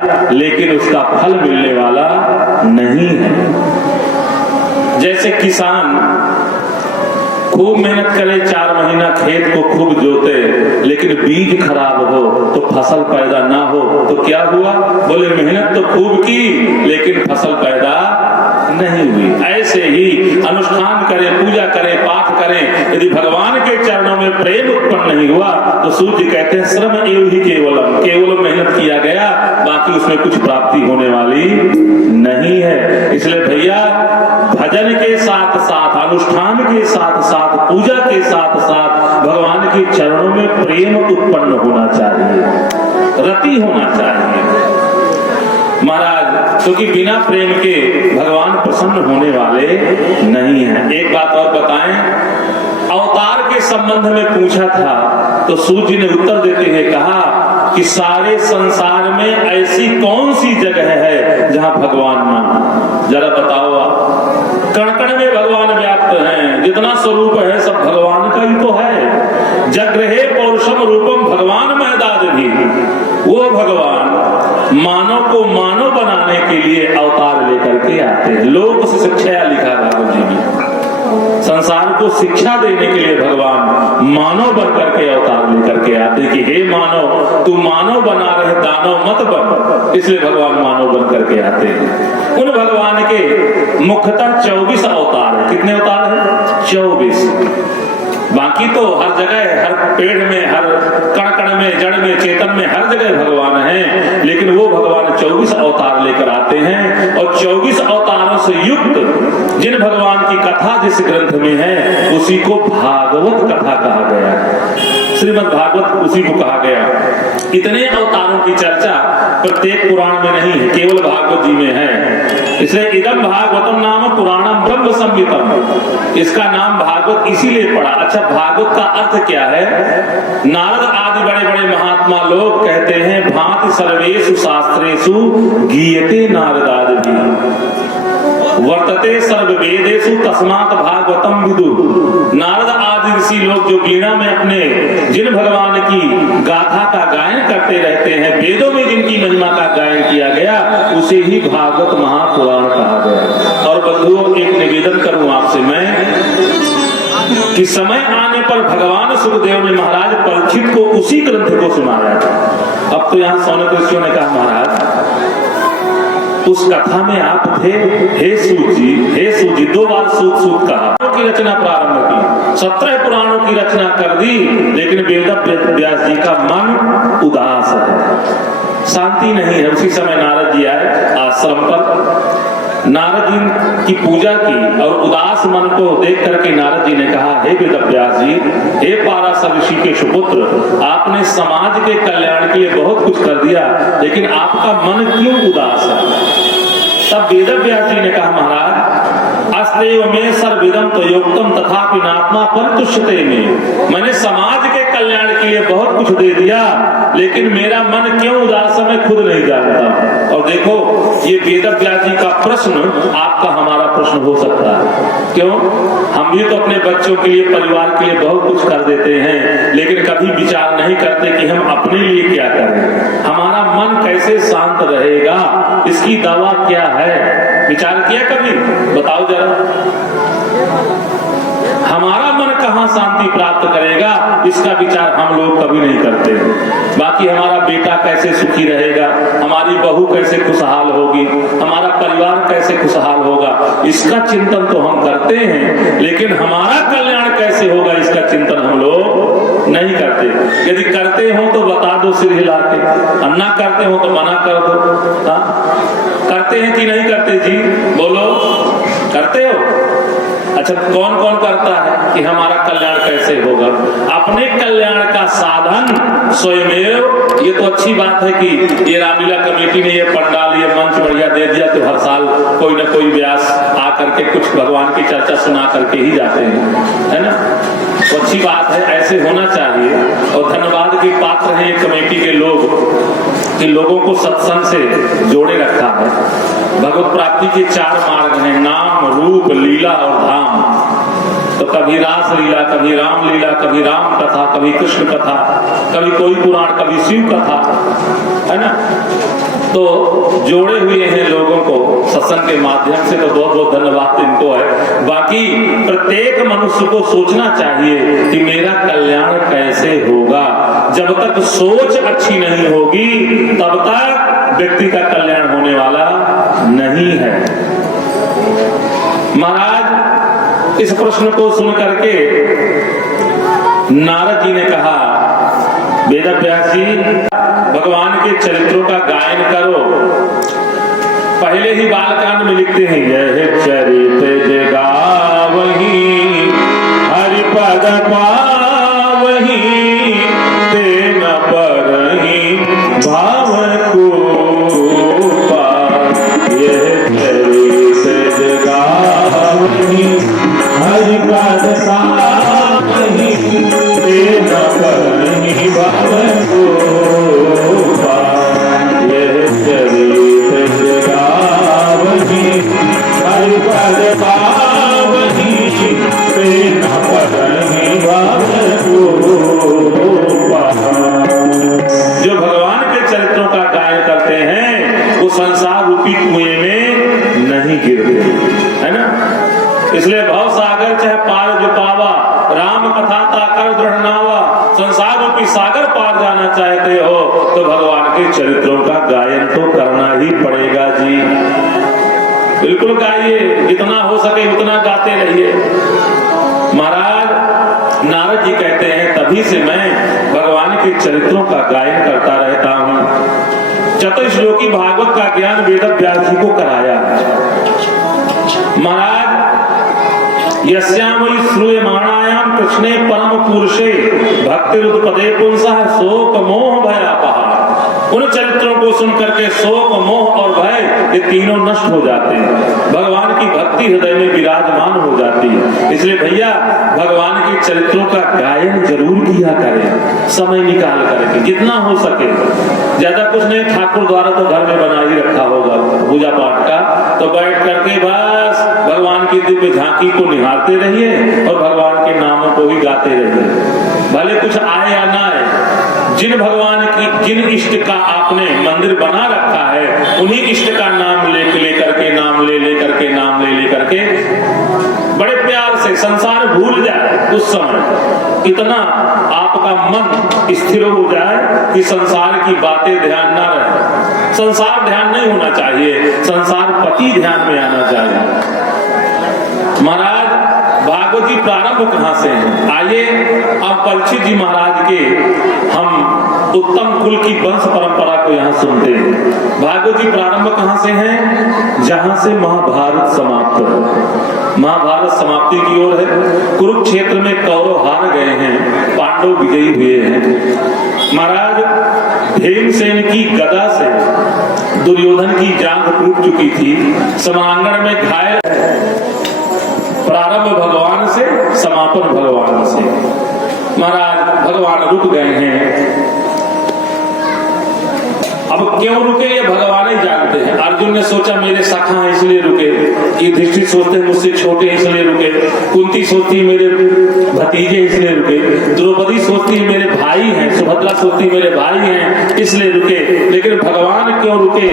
लेकिन उसका फल मिलने वाला नहीं है। जैसे किसान खूब मेहनत करे, 4 महीना खेत को खूब जोते, लेकिन बीज खराब हो तो फसल पैदा ना हो तो क्या हुआ? बोले मेहनत तो खूब की लेकिन फसल पैदा नहीं हुई। ऐसे ही अनुष्ठान करें, पूजा करें, पाठ करें, यदि भगवान के चरणों में प्रेम उत्पन्न नहीं हुआ तो सूर्य कहते हैं श्रम एव ही केवलम, केवल मेहनत किया गया, बाकी उसमें कुछ प्राप्ति होने वाली नहीं है। इसलिए भैया भजन के साथ साथ, अनुष्ठान के साथ साथ, पूजा के साथ साथ भगवान के चरणों में प्रेम उत्पन्न होना चाहिए, रति होना चाहिए महाराज, क्योंकि बिना प्रेम के भगवान प्रसन्न होने वाले नहीं हैं। एक बात और बताएं, अवतार के संबंध में पूछा था तो सूर्य ने उत्तर देते हुए कहा कि सारे संसार में ऐसी कौन सी जगह है जहां भगवान ना? जरा बताओ आप। कण कण में भगवान व्याप्त हैं, जितना स्वरूप है सब भगवान का ही तो है। जगृहे पौरुषम रूपम भगवान महदाद भी, वो भगवान मानव को मानव बनाने के लिए अवतार लेकर के आते हैं। लोक शिक्षा लिखा भागवत जी में, संसार को शिक्षा देने के लिए भगवान मानव बनकर के अवतार लेकर के आते कि हे मानव, तू मानव बना रहे, दानव मत बन। इसलिए भगवान मानव बनकर के आते हैं। उन भगवान के मुख्यतः 24 अवतार है। कितने अवतार है? 24। बाकी तो हर जगह, हर पेड़ में, हर कण कण में, जड़ में, चेतन में, हर जगह भगवान है, लेकिन वो भगवान 24 अवतार लेकर आते हैं। और 24 अवतारों से युक्त जिन भगवान की कथा जिस ग्रंथ में है उसी को भागवत कथा कहा गया है। श्रीमद् भागवत उसी को कहा गया। इतने अवतारों की चर्चा प्रत्येक पुराण में नहीं है, केवल भागवत जी में है। इसलिए इदम भागवतम नाम पुराणम ब्रह्म संहितम, इसका नाम भागवत इसीलिए पड़ा। अच्छा, भागवत का अर्थ क्या है? नारद आदि बड़े बड़े महात्मा लोग कहते हैं भांति सर्वेषु शास्त्रेषु गीयते नारदादि वर्तते सर्ववेदेषु तस्मात् भागवतम विदुः। नारद आदि ऋषि लोग जो वीणा में अपने जिन भगवान की गाथा का गायन करते रहते हैं, वेदों में जिनकी महिमा का गायन किया गया, उसे ही भागवत महापुराण कहा गया। और बंधुओं, एक निवेदन करूं आपसे मैं कि समय आने पर भगवान सुखदेव ने महाराज परीक्षित को उसी ग्रंथ को सुनाया था। अब तो यहाँ सौनक ऋषियों ने कहा महाराज उस कथा में आप थे, हे सूत जी, हे सूत जी, 2 बार सूत सूत कहा। की रचना प्रारंभ की, 17 पुराणों की रचना कर दी, लेकिन वेद व्यास जी का मन उदास है, शांति नहीं है। उसी समय नारद जी आए आश्रम पर, नारद जी की पूजा की और उदास मन को देख करके नारद जी ने कहा, हे वेद व्यास जी, हे पाराशर ऋषि के सुपुत्र, आपने समाज के कल्याण के लिए बहुत कुछ कर दिया, लेकिन आपका मन क्यों उदास है? तब वेद व्यास जी ने कहा महाराज अस्तेव में सर्विदम तयोक्तम तथापि नात्मा पंतुष्यते में, मैंने समाज के कल्याण के लिए बहुत कुछ दे दिया, लेकिन मेरा मन क्यों उदास है मैं खुद नहीं जानता। और देखो, ये वेद व्यास जी का प्रश्न आपका हमारा प्रश्न हो सकता है। क्यों? हम भी तो अपने बच्चों के लिए, परिवार के लिए बहुत कुछ कर देते हैं, लेकिन कभी विचार नहीं करते कि हम अपने लिए क्या करें, हमारा मन कैसे शांत रहेगा, इसकी दवा क्या है? विचार किया कभी? बताओ जरा, हमारा मन कहां शांति प्राप्त करेगा, इसका विचार हम लोग कभी नहीं करते। बाकी हमारा बेटा कैसे सुखी रहेगा, हमारी बहू कैसे खुशहाल होगी, हमारा परिवार कैसे खुशहाल होगा, इसका चिंतन तो हम करते हैं, लेकिन हमारा कल्याण कैसे होगा इसका चिंतन हम लोग नहीं करते। यदि करते हो तो बता दो सिर हिला के, और ना करते हो तो मना कर दो। करते हैं कि नहीं करते जी? बोलो, करते हो? अच्छा, कौन कौन करता है कि हमारा कल्याण कैसे होगा? अपने कल्याण का साधन स्वयमेव। ये तो अच्छी बात है कि ये रामलीला कमेटी ने ये पंडाल, ये मंच बढ़िया दे दिया, तो हर साल कोई न कोई व्यास आकर के कुछ भगवान की चर्चा सुना करके ही जाते हैं, है ना? तो अच्छी बात है, ऐसे होना चाहिए। और धन्यवाद के पात्र हैं ये कमेटी के लोग कि लोगों को सत्संग से जोड़े रखा है। भगवत प्राप्ति के 4 मार्ग हैं, नाम, रूप, लीला और धाम। तो कभी रास लीला, कभी राम लीला, कभी राम कथा, कभी कृष्ण कथा, कभी कोई पुराण, कभी शिव कथा, है ना। तो जोड़े हुए हैं लोगों को सत्संग के माध्यम से, तो बहुत बहुत धन्यवाद इनको है। बाकी प्रत्येक मनुष्य को सोचना चाहिए कि मेरा कल्याण कैसे होगा। जब तक सोच अच्छी नहीं होगी तब तक व्यक्ति का कल्याण होने वाला नहीं है। महाराज इस प्रश्न को सुन करके नारद जी ने कहा, वेदव्यास जी भगवान के चरित्रों का गायन करो। पहले ही बालकांड में लिखते हैं, यह चरित जगावही हरिपद पावही तेन परहि भाव कोपा। यह चरित जगावही हरिपद पावही तेन परहि भाव कोपा। यह चरित जगावही हरिपद पावही तेन परहि भाव कोपा। जो भगवान के चरित्रों का गायन करते हैं वो संसार रूपी कुएं में नहीं गिरते, है ना। इसलिए भव सागर चाहे पार जो पावा, राम कथा ताकर दृढ़ नावा। संसार रूपी सागर पार जाना चाहते हो तो भगवान के चरित्रों का गायन तो करना ही पड़ेगा जी। बिल्कुल गाइए, जितना हो सके उतना गाते रहिए। महाराज नारद जी कहते हैं, तभी से मैं भगवान के चरित्रों का गायन करता रहता हूं। चतुश्लोकी भागवत का ज्ञान वेदव्यास जी को कराया। महाराज यस्यामि श्रूयमाणायाम कृष्णे परम पुरुषे भक्तिरुत्पदे पुंसः शोक मोह भयापहा। उन चरित्रों को सुन करके शोक मोह और भय ये तीनों नष्ट हो जाते हैं। भगवान की भक्ति हृदय में विराजमान हो जाती है। इसलिए भैया भगवान के चरित्रों का गायन जरूर किया करें, समय निकाल करके जितना हो सके। ज्यादा कुछ नहीं, ठाकुर द्वारा तो घर में बना ही रखा होगा पूजा पाठ का, तो बैठ करके बस भगवान की दिव्य झांकी को निहारते रहिए और भगवान के नामों को ही गाते रहिए। भले कुछ आए या ना आए, जिन भगवान की जिन इष्ट का आपने मंदिर बना रखा है उन्हीं इष्ट का नाम ले करके नाम ले करके बड़े प्यार से संसार भूल जाए। उस समय इतना आपका मन स्थिर हो जाए कि संसार की बातें ध्यान ना रहे। संसार ध्यान नहीं होना चाहिए, संसार पति ध्यान में आना चाहिए। महाराज भागवत जी प्रारंभ कहां से है? आइए अब परीक्षित जी महाराज के हम उत्तम कुल की वंश परंपरा को यहाँ सुनते हैं। भागवत जी प्रारंभ कहां से है? जहां से महाभारत समाप्त है। महाभारत समाप्ति की ओर है। कुरुक्षेत्र में कौरव हार गए हैं, पांडव विजयी हुए हैं। महाराज भीमसेन की गदा से दुर्योधन की जांघ टूट चुकी थी, समांगण में घायल। प्रारंभ भगवान से, समापन भगवान से। महाराज भगवान रुक गए हैं। अब क्यों रुके ये भगवान ही जानते हैं। अर्जुन ने सोचा मेरे सखा है इसलिए रुके, युधिष्ठिर सोचते हैं मुझसे छोटे इसलिए रुके, कुंती सोचती है मेरे भतीजे इसलिए रुके, द्रौपदी सोचती है मेरे भाई हैं, सुभद्रा सोचती है मेरे भाई हैं इसलिए रुके। लेकिन भगवान क्यों रुके?